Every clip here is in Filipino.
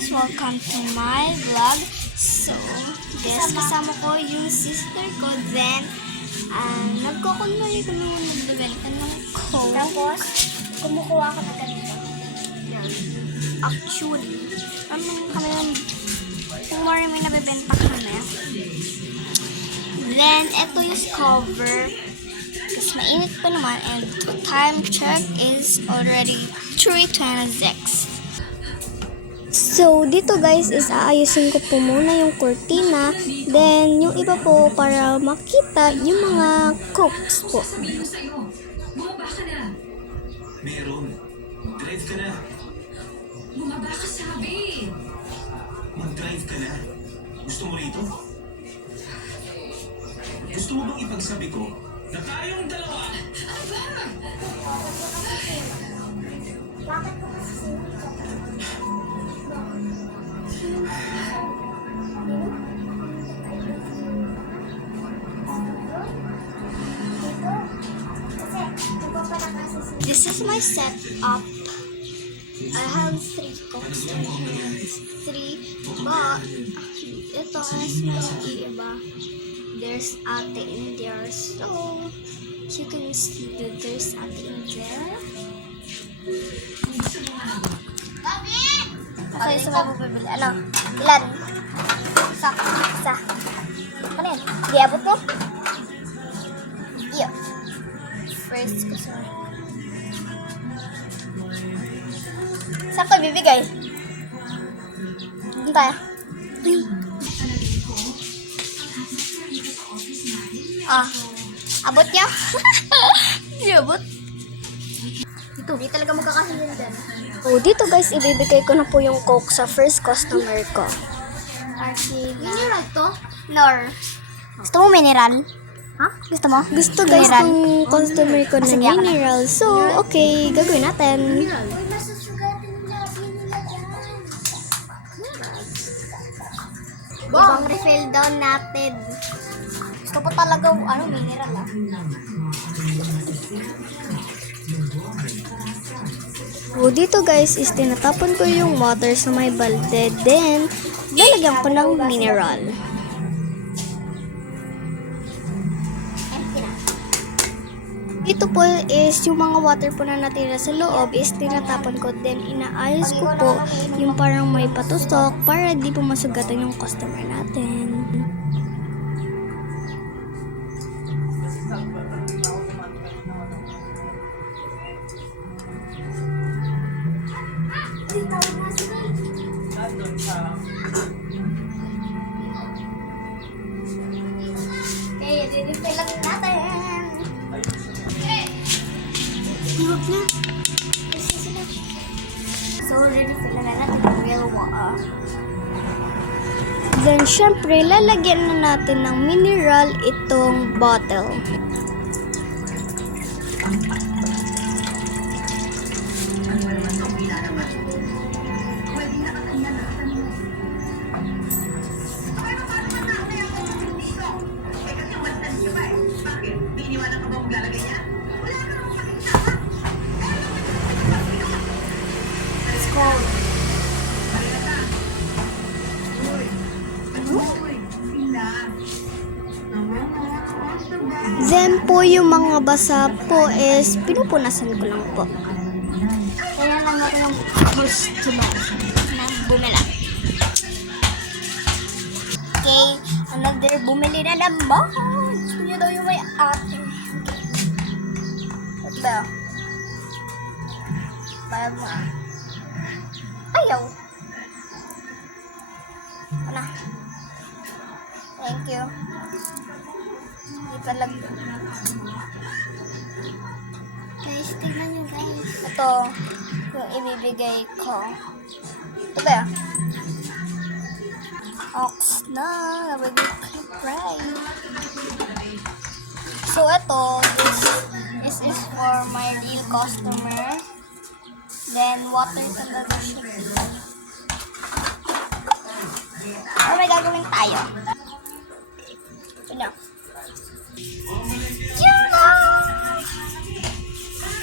guys! Welcome to my vlog. So, guys, kasama ko yung sister ko. Then, nagkukunwari kami nagbibenta ng Coke. Tapos, kumukuha ka na ganito. Actually, kung marami nabibenta kami. Then, ito yung cover. Kasi mainit pa naman. And time check is already 3:26. So, dito guys is aayusin ko po muna yung cortina. Then, yung iba po para makita yung mga cokes po. Bumaba ka na. Meron. Drive ka na. Bumaba ka, sabi. Mag-drive ka na. Gusto mo rito? Gusto mo bang ipagsabi ko na tayong dalawa? Bakit ko kasi This is my setup. I have 3 cokes in hands. 3, but ito is may iba. There's ate in there. So, you can see that there's ate in there. Okay, so may bubibili. Ano? Ilan? Isa. Isa. Ano yun? Di abot mo? Iyo. First ko sa... Saan ko bibigay? Doon tayo. Abot niya? Hindi abot. Ito. Hindi talaga magkakasilin din. Oh, dito guys, ibibigay ko na po yung Coke sa first customer ko. Mineral to? Nor. Gusto mo mineral? Ha? Gusto mo? Gusto guys Mineral. ng customer ko ng Sige, ako na. mineral. So, okay, gagawin natin. Ibang refill down natin. Gusto ko talaga, mineral ah. So, dito guys is tinatapon ko yung water sa may balde. Then, lalagyan ko ng mineral. Ito po is yung mga water po na natira sa loob is tinatapon ko. Then, inaayos ko po yung parang may patusok para di po masugatan yung customer natin. Okay, i-refill lang natin. Huwag na. So, refill na natin ng real water. Then, syempre, lalagyan na natin ng mineral itong bottle. Then po, yung mga basa po is pinupunasan ko lang po. Kaya lang natin ng customer na bumila. Okay, another bumili na naman. Gusto niyo daw yung may ate. What ba? Bayag mo ah. Ayaw. Ano? Thank you. Hindi palag. Guys, tignan nyo guys. Ito, yung ibibigay ko. Ito ba? Ox na. Nabigay ko price. So, ito, this is for my real customer. Then, water sa lalaki. Ano may gagawin tayo? Ito na.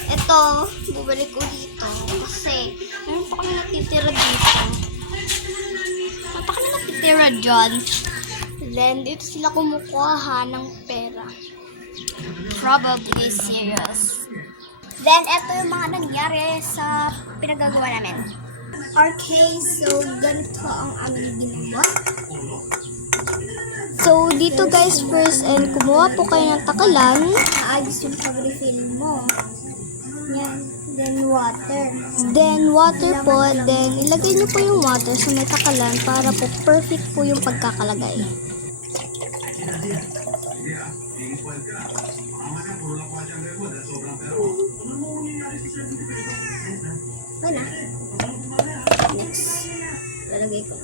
Ito, bubalik ko dito. Kasi, meron pa kami natitira dito. nakatira dyan. Then, dito sila kumukuha ng pera. Probably serious. Then, eto yung mga nangyari sa pinagagawa namin. Okay, so ganito ang aming ginawa. So, dito guys, first, and kumuha po kayo ng takalan. Naayos yung pag-refill mo. Yan. Then water. Then, water po. Then, ilagay nyo po yung water sa may takalan para po perfect po yung pagkakalagay. Wala. Next. Lalagay ko.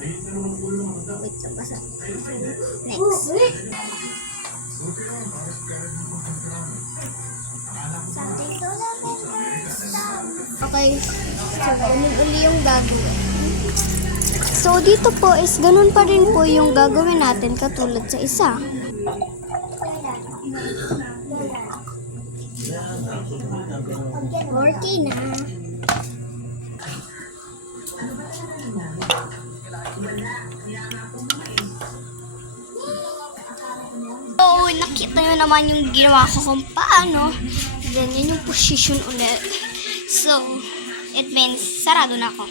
Wait lang, basa. Next. Something to Okay. So, ganun uli yung gagawin. So, dito po is ganun pa rin po yung gagawin natin katulad sa isa. Okay na. So, nakita nyo naman yung ginawa ko kung paano. Then, yun yung position ulit. So, it means sarado na ako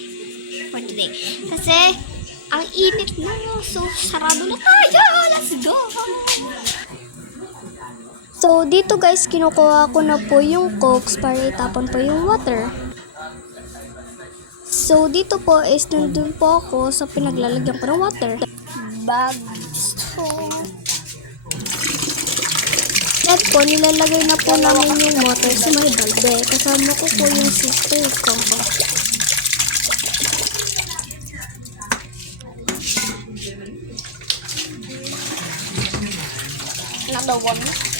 for today. Kasi, ang init na. So, sarado na tayo. Let's go! So, dito guys, kinukuha ko na po yung cokes para itapon po yung water. So, dito po is nandun po ako sa pinaglalagyan ko ng water. Bag. So, at po, nilalagay na po namin yung water sa may balde. Kasama ko po yung sister ko. Another one.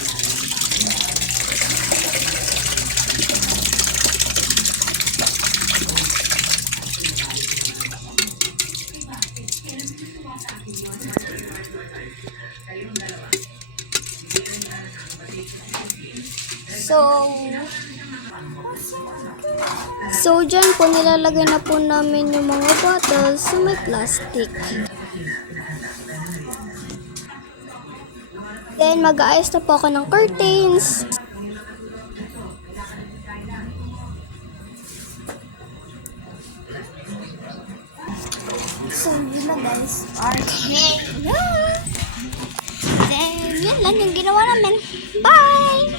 So, dyan po nilalagay na po namin yung mga bottles sa may plastic. Then, mag-aayos na po ako ng curtains. So, yun na guys. Okay. Then, yun lang yung ginawa namin. Bye!